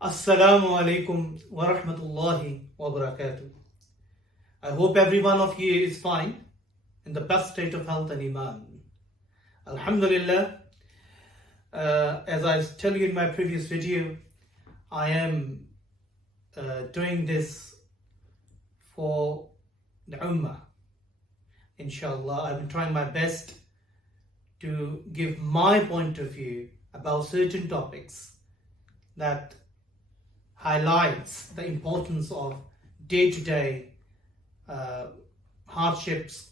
Assalamu alaikum wa rahmatullahi wa barakatuh. I hope every one of you is fine, in the best state of health and iman. Alhamdulillah, as I tell you in my previous video, I am doing this for the Ummah. Inshallah, I will try my best to give my point of view about certain topics that highlights the importance of day-to-day hardships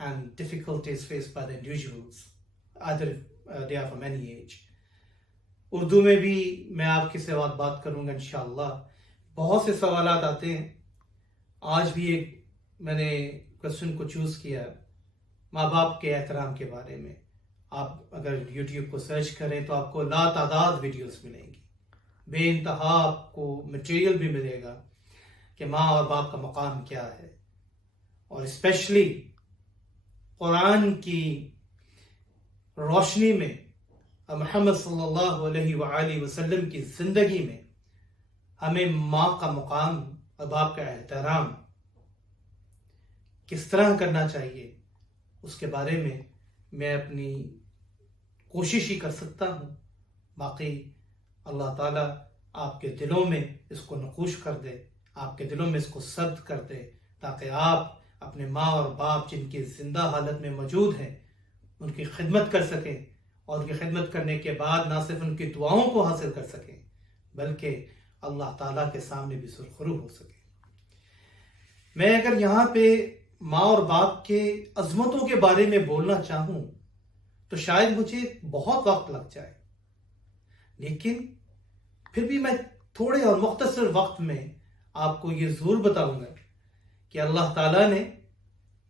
and difficulties faced by the individuals, either they are from any age. Urdu میں بھی میں آپ کے ساتھ بات کروں گا انشاءاللہ. بہت سے سوالات آتے ہیں. آج بھی ایک میں نے کوشچن کو چوز کیا ماں باپ کے احترام کے بارے میں. آپ اگر یوٹیوب کو سرچ کریں تو آپ کو لا تعداد ویڈیوز ملیں گی, بے انتہا آپ کو مٹیریل بھی ملے گا کہ ماں اور باپ کا مقام کیا ہے, اور اسپیشلی قرآن کی روشنی میں محمد صلی اللہ علیہ وآلہ وسلم کی زندگی میں ہمیں ماں کا مقام اور باپ کا احترام کس طرح کرنا چاہیے اس کے بارے میں میں اپنی کوشش ہی کر سکتا ہوں. باقی اللہ تعالیٰ آپ کے دلوں میں اس کو نقوش کر دے, آپ کے دلوں میں اس کو ثبت کر دے, تاکہ آپ اپنے ماں اور باپ جن کی زندہ حالت میں موجود ہیں ان کی خدمت کر سکیں, اور ان کی خدمت کرنے کے بعد نہ صرف ان کی دعاؤں کو حاصل کر سکیں بلکہ اللہ تعالیٰ کے سامنے بھی سرخرو ہو سکیں. میں اگر یہاں پہ ماں اور باپ کے عظمتوں کے بارے میں بولنا چاہوں تو شاید مجھے بہت وقت لگ جائے, لیکن پھر بھی میں تھوڑے اور مختصر وقت میں آپ کو یہ ضرور بتاؤں گا کہ اللہ تعالیٰ نے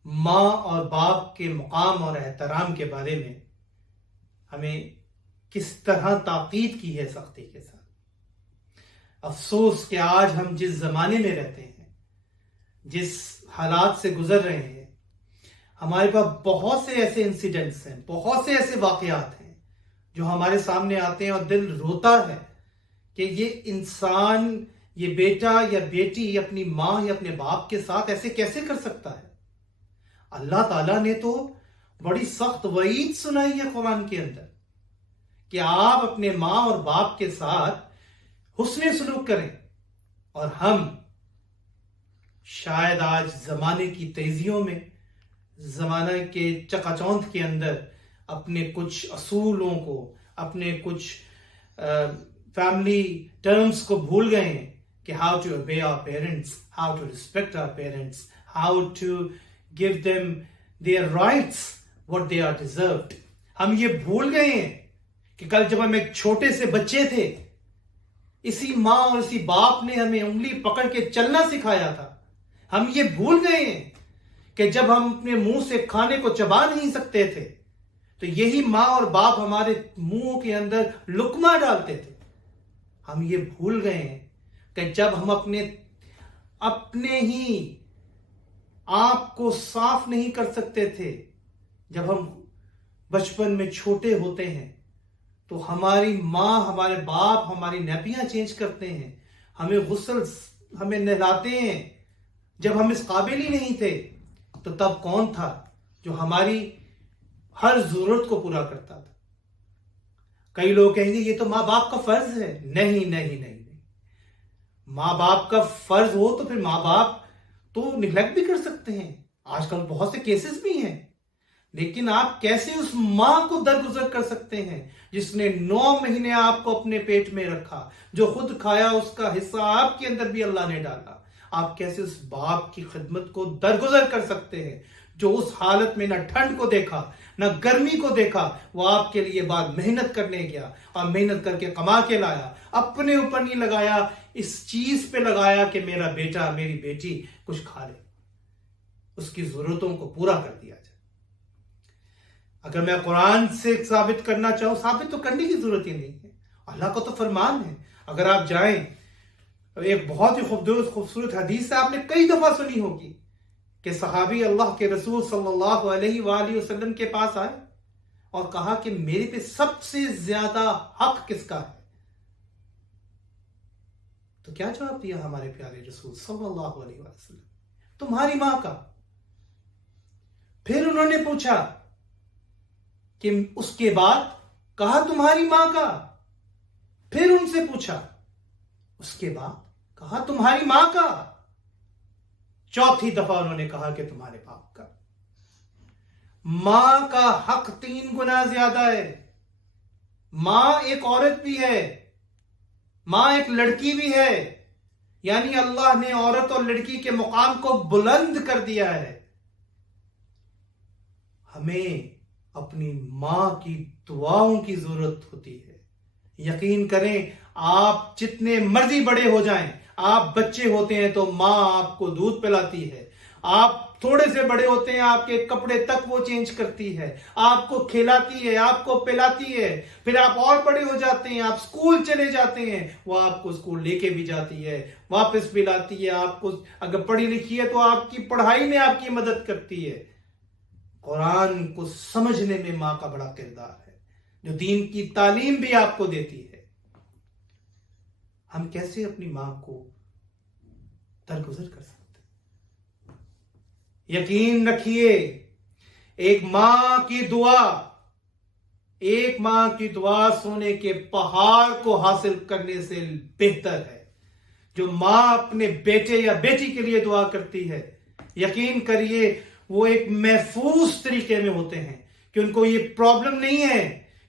ماں اور باپ کے مقام اور احترام کے بارے میں ہمیں کس طرح تاکید کی ہے سختی کے ساتھ. افسوس کہ آج ہم جس زمانے میں رہتے ہیں, جس حالات سے گزر رہے ہیں, ہمارے پاس بہت سے ایسے انسیڈنٹس ہیں, بہت سے ایسے واقعات ہیں جو ہمارے سامنے آتے ہیں اور دل روتا ہے کہ یہ انسان, یہ بیٹا یا بیٹی اپنی ماں یا اپنے باپ کے ساتھ ایسے کیسے کر سکتا ہے. اللہ تعالیٰ نے تو بڑی سخت وعید سنائی ہے قرآن کے اندر کہ آپ اپنے ماں اور باپ کے ساتھ حسن سلوک کریں, اور ہم شاید آج زمانے کی تیزیوں میں, زمانہ کے چکا چوندھ کے اندر اپنے کچھ اصولوں کو, اپنے کچھ فیملی ٹرمز کو بھول گئے ہیں کہ how to obey our parents, how to respect our parents, how to give them their rights, what they are deserved. ہم یہ بھول گئے ہیں کہ کل جب ہم ایک چھوٹے سے بچے تھے, اسی ماں اور اسی باپ نے ہمیں انگلی پکڑ کے چلنا سکھایا تھا. ہم یہ بھول گئے ہیں کہ جب ہم اپنے منہ سے کھانے کو چبا نہیں سکتے تھے تو یہی ماں اور باپ ہمارے منہ کے اندر لقمہ ڈالتے تھے. ہم یہ بھول گئے ہیں کہ جب ہم اپنے ہی آپ کو صاف نہیں کر سکتے تھے, جب ہم بچپن میں چھوٹے ہوتے ہیں تو ہماری ماں, ہمارے باپ ہماری نیپیاں چینج کرتے ہیں, ہمیں غسل, ہمیں نہلاتے ہیں. جب ہم اس قابل ہی نہیں تھے تو تب کون تھا جو ہماری ہر ضرورت کو پورا کرتا تھا. کئی لوگ کہیں گے یہ تو ماں باپ کا فرض ہے. نہیں نہیں نہیں, ماں باپ کا فرض ہو تو پھر ماں باپ تو نگلیکٹ بھی کر سکتے ہیں. آج کل بہت سے کیسز بھی ہیں, لیکن آپ کیسے اس ماں کو درگزر کر سکتے ہیں جس نے 9 مہینے آپ کو اپنے پیٹ میں رکھا, جو خود کھایا اس کا حصہ آپ کے اندر بھی اللہ نے ڈالا. آپ کیسے اس باپ کی خدمت کو درگزر کر سکتے ہیں جو اس حالت میں نہ ٹھنڈ کو دیکھا نہ گرمی کو دیکھا, وہ آپ کے لیے بعد محنت کرنے گیا اور محنت کر کے کما کے لایا, اپنے اوپر نہیں لگایا, اس چیز پہ لگایا کہ میرا بیٹا میری بیٹی کچھ کھا لے, اس کی ضرورتوں کو پورا کر دیا جائے. اگر میں قرآن سے ثابت کرنا چاہوں, ثابت تو کرنے کی ضرورت ہی نہیں ہے, اللہ کا تو فرمان ہے. اگر آپ جائیں, ایک بہت ہی خوبصورت حدیث ہے, آپ نے کئی دفعہ سنی ہوگی کہ صحابی اللہ کے رسول صلی اللہ علیہ وآلہ وسلم کے پاس آئے اور کہا کہ میرے پہ سب سے زیادہ حق کس کا ہے. تو کیا جواب دیا ہمارے پیارے رسول صلی اللہ علیہ وسلم؟ تمہاری ماں کا. پھر انہوں نے پوچھا کہ اس کے بعد کہا تمہاری ماں کا. پھر ان سے پوچھا اس کے بعد کہا تمہاری ماں کا. چوتھی دفعہ انہوں نے کہا کہ تمہارے باپ کا. ماں کا حق 3 گنا زیادہ ہے. ماں ایک عورت بھی ہے, ماں ایک لڑکی بھی ہے. یعنی اللہ نے عورت اور لڑکی کے مقام کو بلند کر دیا ہے. ہمیں اپنی ماں کی دعاؤں کی ضرورت ہوتی ہے. یقین کریں, آپ جتنے مرضی بڑے ہو جائیں, آپ بچے ہوتے ہیں تو ماں آپ کو دودھ پلاتی ہے. آپ تھوڑے سے بڑے ہوتے ہیں, آپ کے کپڑے تک وہ چینج کرتی ہے, آپ کو کھلاتی ہے, آپ کو پلاتی ہے. پھر آپ اور بڑے ہو جاتے ہیں, آپ اسکول چلے جاتے ہیں, وہ آپ کو اسکول لے کے بھی جاتی ہے, واپس بھی لاتی ہے. آپ کو اگر پڑھی لکھی ہے تو آپ کی پڑھائی میں آپ کی مدد کرتی ہے. قرآن کو سمجھنے میں ماں کا بڑا کردار ہے, جو دین کی تعلیم بھی آپ کو دیتی ہے. ہم کیسے اپنی ماں کو درگزر کر سکتے؟ یقین رکھیے, ایک ماں کی دعا سونے کے پہاڑ کو حاصل کرنے سے بہتر ہے. جو ماں اپنے بیٹے یا بیٹی کے لیے دعا کرتی ہے, یقین کریے وہ ایک محفوظ طریقے میں ہوتے ہیں کہ ان کو یہ پرابلم نہیں ہے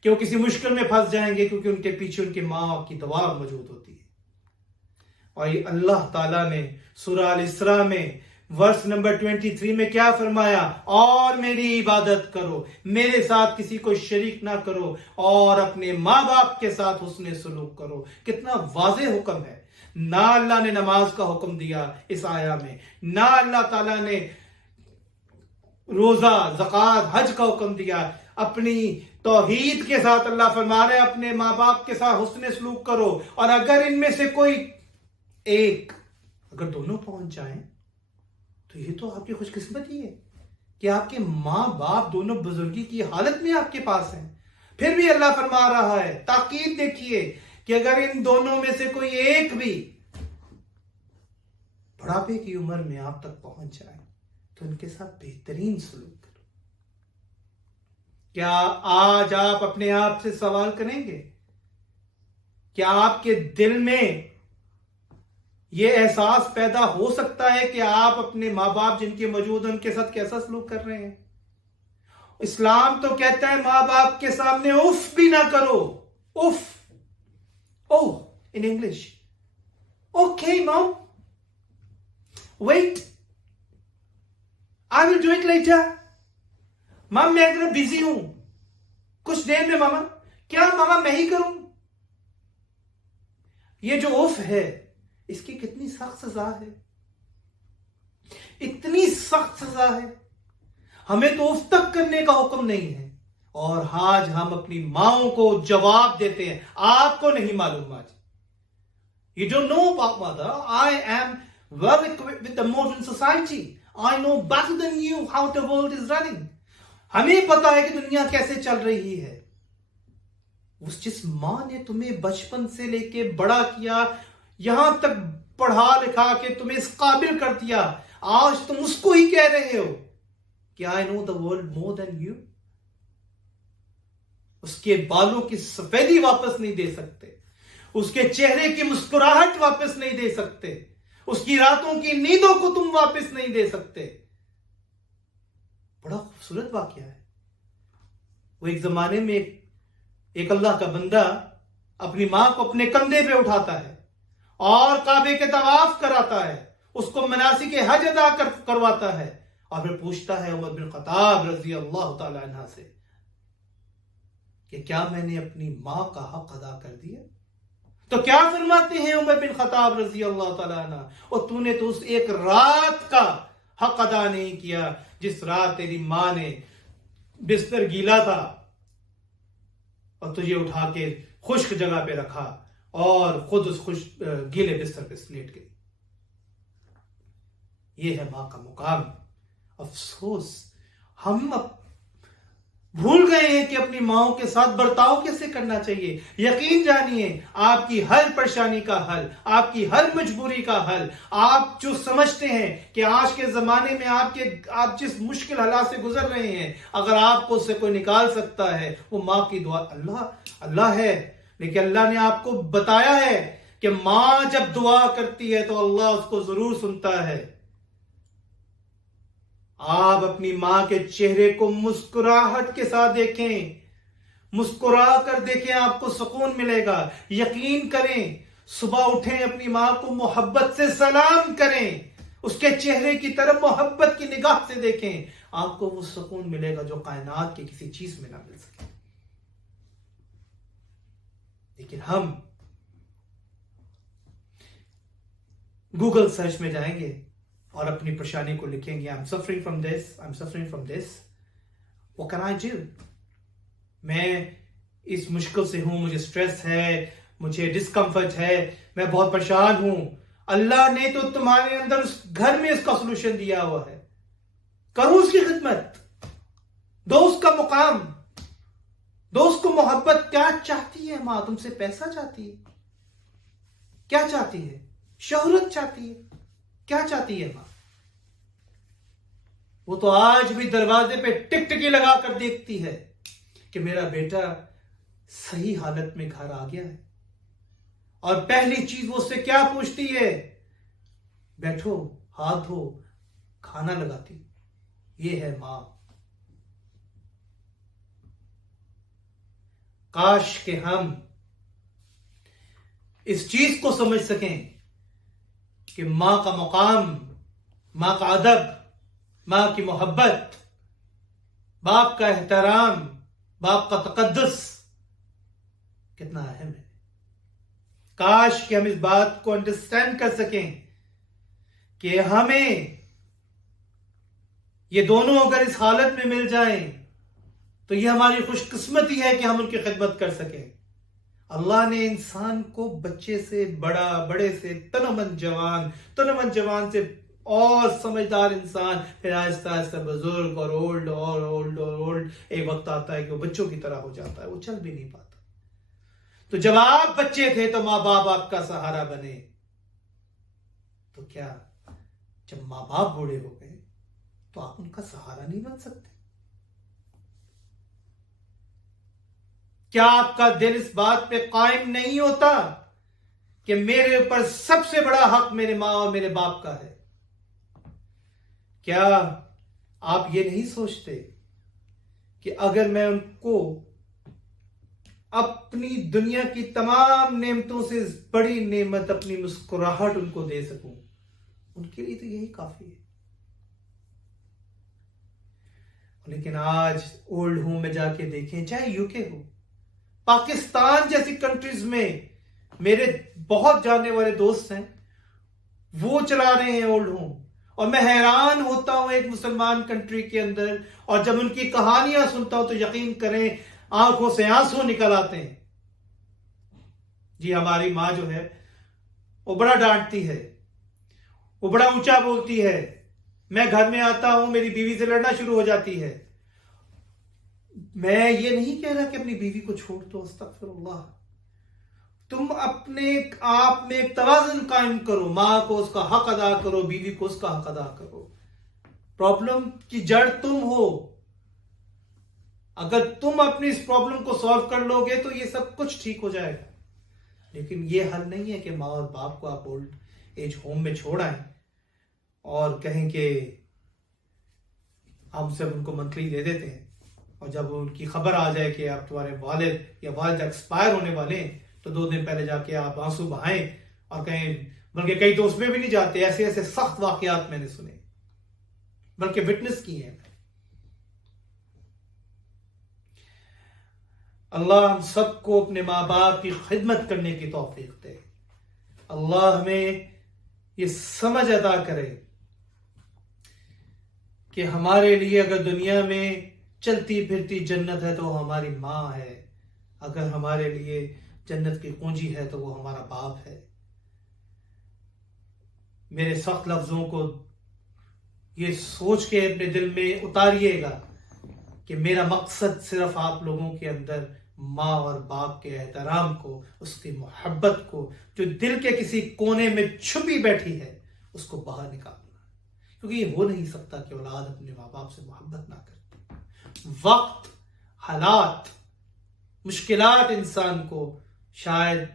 کہ وہ کسی مشکل میں پھنس جائیں گے, کیونکہ ان کے پیچھے ان کی ماں کی دعا موجود ہوتی ہے. اور یہ اللہ تعالیٰ نے سورہ الاسراء میں ورس نمبر 23 میں کیا فرمایا؟ اور میری عبادت کرو, میرے ساتھ کسی کو شریک نہ کرو, اور اپنے ماں باپ کے ساتھ حسن سلوک کرو. کتنا واضح حکم ہے. نہ اللہ نے نماز کا حکم دیا اس آیا میں, نہ اللہ تعالیٰ نے روزہ, زکوٰۃ, حج کا حکم دیا. اپنی توحید کے ساتھ اللہ فرما رہے اپنے ماں باپ کے ساتھ حسن سلوک کرو. اور اگر ان میں سے کوئی ایک, اگر دونوں پہنچ جائیں تو یہ تو آپ کی خوش قسمتی ہے کہ آپ کے ماں باپ دونوں بزرگی کی حالت میں آپ کے پاس ہیں. پھر بھی اللہ فرما رہا ہے, تاکید دیکھیے, کہ اگر ان دونوں میں سے کوئی ایک بھی بڑھاپے کی عمر میں آپ تک پہنچ جائے تو ان کے ساتھ بہترین سلوک کرو. کیا آج آپ اپنے آپ سے سوال کریں گے, کیا آپ کے دل میں یہ احساس پیدا ہو سکتا ہے کہ آپ اپنے ماں باپ جن کے موجود ہیں ان کے ساتھ کیسا سلوک کر رہے ہیں؟ اسلام تو کہتا ہے ماں باپ کے سامنے اف بھی نہ کرو. If, oh in English, okay mom, wait, I will do it later. ماں میں ذرا بزی ہوں, کچھ دیر میں. ماما کیا ماما میں ہی کروں؟ یہ جو اف ہے اس کی کتنی سخت سزا ہے, اتنی سخت سزا ہے. ہمیں تو اف تک کرنے کا حکم نہیں ہے, اور آج ہم اپنی ماؤں کو جواب دیتے ہیں. آپ کو نہیں معلوم آج. You don't know about mother. I am well equipped with the modern society. I know better than you how the world is running. ہمیں پتا ہے کہ دنیا کیسے چل رہی ہے. اس جس ماں نے تمہیں بچپن سے لے کے بڑا کیا, یہاں تک پڑھا لکھا کے تمہیں اس قابل کر دیا, آج تم اس کو ہی کہہ رہے ہو کہ I know the world more than you. اس کے بالوں کی سفیدی واپس نہیں دے سکتے, اس کے چہرے کی مسکراہٹ واپس نہیں دے سکتے, اس کی راتوں کی نیندوں کو تم واپس نہیں دے سکتے. بڑا خوبصورت واقعہ ہے. وہ ایک زمانے میں ایک اللہ کا بندہ اپنی ماں کو اپنے کندھے پہ اٹھاتا ہے اور کعبے کے طواف کراتا ہے, اس کو مناسک حج ادا کرواتا ہے, اور پھر پوچھتا ہے عمر بن خطاب رضی اللہ تعالی عنہ سے کہ کیا میں نے اپنی ماں کا حق ادا کر دیا؟ تو کیا فرماتے ہیں عمر بن خطاب رضی اللہ تعالی عنہ, اور تو نے تو اس ایک رات کا حق ادا نہیں کیا جس رات تیری ماں نے بستر گیلا تھا اور تجھے اٹھا کے خشک جگہ پہ رکھا اور خود اس گیلے بستر پہ لیٹ گئی. یہ ہے ماں کا مقام. افسوس ہم بھول گئے ہیں کہ اپنی ماؤں کے ساتھ برتاؤ کیسے کرنا چاہیے. یقین جانیے آپ کی ہر پریشانی کا حل، آپ کی ہر مجبوری کا حل، آپ جو سمجھتے ہیں کہ آج کے زمانے میں آپ جس مشکل حالات سے گزر رہے ہیں، اگر آپ کو اس سے کوئی نکال سکتا ہے وہ ماں کی دعا. اللہ ہے. لیکن اللہ نے آپ کو بتایا ہے کہ ماں جب دعا کرتی ہے تو اللہ اس کو ضرور سنتا ہے. آپ اپنی ماں کے چہرے کو مسکراہٹ کے ساتھ دیکھیں، مسکرا کر دیکھیں، آپ کو سکون ملے گا. یقین کریں، صبح اٹھیں اپنی ماں کو محبت سے سلام کریں، اس کے چہرے کی طرف محبت کی نگاہ سے دیکھیں، آپ کو وہ سکون ملے گا جو کائنات کی کسی چیز میں نہ مل سکے. لیکن ہم گوگل سرچ میں جائیں گے اور اپنی پریشانی کو لکھیں گے، I'm suffering from this, I'm suffering from this. What can I do? میں اس مشکل سے ہوں، مجھے سٹریس ہے، مجھے ڈسکمفرٹ ہے، میں بہت پریشان ہوں. اللہ نے تو تمہارے اندر اس گھر میں اس کا سلوشن دیا ہوا ہے. کرو اس کی خدمت، دو اس کا مقام، دو اس کو محبت. کیا چاہتی ہے ماں تم سے؟ پیسہ چاہتی ہے؟ کیا چاہتی ہے؟ شہرت چاہتی ہے؟ کیا چاہتی ہے ماں؟ وہ تو آج بھی دروازے پہ ٹکٹکی لگا کر دیکھتی ہے کہ میرا بیٹا صحیح حالت میں گھر آ گیا ہے. اور پہلی چیز وہ اس سے کیا پوچھتی ہے؟ بیٹھو، ہاتھ دھو، کھانا لگاتی. یہ ہے ماں. کاش کہ ہم اس چیز کو سمجھ سکیں کہ ماں کا مقام، ماں کا ادب، ماں کی محبت، باپ کا احترام، باپ کا تقدس کتنا اہم ہے. کاش کہ ہم اس بات کو انڈرسٹینڈ کر سکیں کہ ہمیں یہ دونوں اگر اس حالت میں مل جائیں تو یہ ہماری خوش قسمتی ہے کہ ہم ان کی خدمت کر سکیں. اللہ نے انسان کو بچے سے بڑا، بڑے سے تنمن جوان سے اور سمجھدار انسان، پھر آہستہ آہستہ بزرگ اور اولڈ. ایک وقت آتا ہے کہ وہ بچوں کی طرح ہو جاتا ہے، وہ چل بھی نہیں پاتا. تو جب آپ بچے تھے تو ماں باپ آپ کا سہارا بنے، تو کیا جب ماں باپ بوڑھے ہو گئے تو آپ ان کا سہارا نہیں بن سکتے؟ کیا آپ کا دل اس بات پہ قائم نہیں ہوتا کہ میرے اوپر سب سے بڑا حق میرے ماں اور میرے باپ کا ہے؟ کیا آپ یہ نہیں سوچتے کہ اگر میں ان کو اپنی دنیا کی تمام نعمتوں سے بڑی نعمت اپنی مسکراہٹ ان کو دے سکوں، ان کے لیے تو یہی کافی ہے. لیکن آج اولڈ ہوم میں جا کے دیکھیں، چاہے یو کے ہو، پاکستان جیسی کنٹریز میں میرے بہت جاننے والے دوست ہیں، وہ چلا رہے ہیں اولڈ ہوم. اور میں حیران ہوتا ہوں ایک مسلمان کنٹری کے اندر، اور جب ان کی کہانیاں سنتا ہوں تو یقین کریں آنکھوں سے آنسو نکل آتے ہیں. جی ہماری ماں جو ہے وہ بڑا ڈانٹتی ہے، وہ بڑا اونچا بولتی ہے. میں گھر میں آتا ہوں میری بیوی سے لڑنا شروع ہو جاتی ہے. میں یہ نہیں کہہ رہا کہ اپنی بیوی کو چھوڑ دو، استغفر اللہ. تم اپنے آپ میں ایک توازن قائم کرو، ماں کو اس کا حق ادا کرو، بیوی کو اس کا حق ادا کرو. پرابلم کی جڑ تم ہو. اگر تم اپنی اس پرابلم کو سالو کر لو گے تو یہ سب کچھ ٹھیک ہو جائے گا. لیکن یہ حل نہیں ہے کہ ماں اور باپ کو آپ اولڈ ایج ہوم میں چھوڑ آئیں اور کہیں کہ ہم سب ان کو منتھلی دے دیتے ہیں، اور جب ان کی خبر آ جائے کہ آپ تمہارے والد یا والد ایکسپائر ہونے والے ہیں تو 2 دن پہلے جا کے آپ آنسو بہائیں اور کہیں. بلکہ کئی تو اس میں بھی نہیں جاتے. ایسے سخت واقعات میں نے سنے، بلکہ وٹنس کی ہیں. اللہ ہم سب کو اپنے ماں باپ کی خدمت کرنے کی توفیق دے. اللہ ہمیں یہ سمجھ عطا کرے کہ ہمارے لیے اگر دنیا میں چلتی پھرتی جنت ہے تو وہ ہماری ماں ہے، اگر ہمارے لیے جنت کی کنجی ہے تو وہ ہمارا باپ ہے. میرے سخت لفظوں کو یہ سوچ کے اپنے دل میں اتاریے گا کہ میرا مقصد صرف آپ لوگوں کے اندر ماں اور باپ کے احترام کو، اس کی محبت کو جو دل کے کسی کونے میں چھپی بیٹھی ہے اس کو باہر نکالنا، کیونکہ یہ ہو نہیں سکتا کہ اولاد اپنے ماں باپ سے محبت نہ کرتی۔ وقت، حالات، مشکلات انسان کو شاید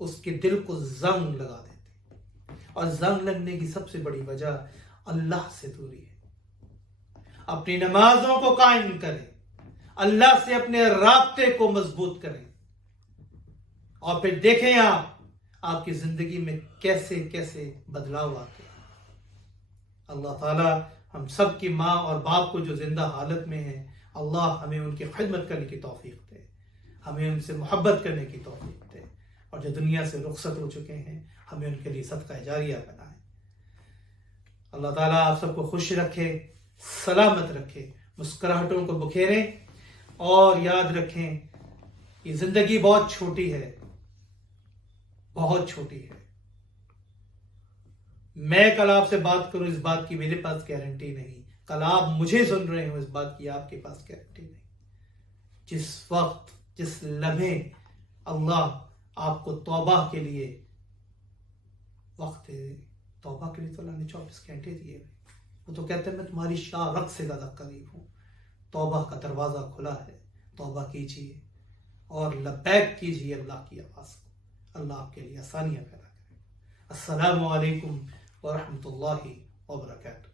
اس کے دل کو زنگ لگا دیتے، اور زنگ لگنے کی سب سے بڑی وجہ اللہ سے دوری ہے۔ اپنی نمازوں کو قائم کریں، اللہ سے اپنے رابطے کو مضبوط کریں، اور پھر دیکھیں آپ کی زندگی میں کیسے کیسے بدلاؤ آتے ہیں۔ اللہ تعالیٰ ہم سب کی ماں اور باپ کو جو زندہ حالت میں ہیں، اللہ ہمیں ان کی خدمت کرنے کی توفیق دے، ہمیں ان سے محبت کرنے کی توفیق دے، اور جو دنیا سے رخصت ہو چکے ہیں ہمیں ان کے لیے صدقہ جاریہ بنائے۔ اللہ تعالیٰ آپ سب کو خوش رکھے، سلامت رکھے، مسکراہٹوں کو بکھیریں، اور یاد رکھیں یہ زندگی بہت چھوٹی ہے، بہت چھوٹی ہے۔ میں کل آپ سے بات کروں اس بات کی میرے پاس گارنٹی نہیں، کل آپ مجھے سن رہے ہو اس بات کی آپ کے پاس گارنٹی نہیں۔ جس وقت، جس لمحے اللہ آپ کو توبہ کے لیے وقت دے، توبہ کے لیے تو اللہ نے 24 گھنٹے دیے، وہ تو کہتے ہیں میں تمہاری شاہ رگ سے زیادہ قریب ہوں۔ توبہ کا دروازہ کھلا ہے، توبہ کیجیے اور لبیک کیجیے اللہ کی آواز کو۔ اللہ آپ کے لیے آسانیاں پیدا کرے۔ السلام علیکم ورحمۃ اللہ وبرکاتہ۔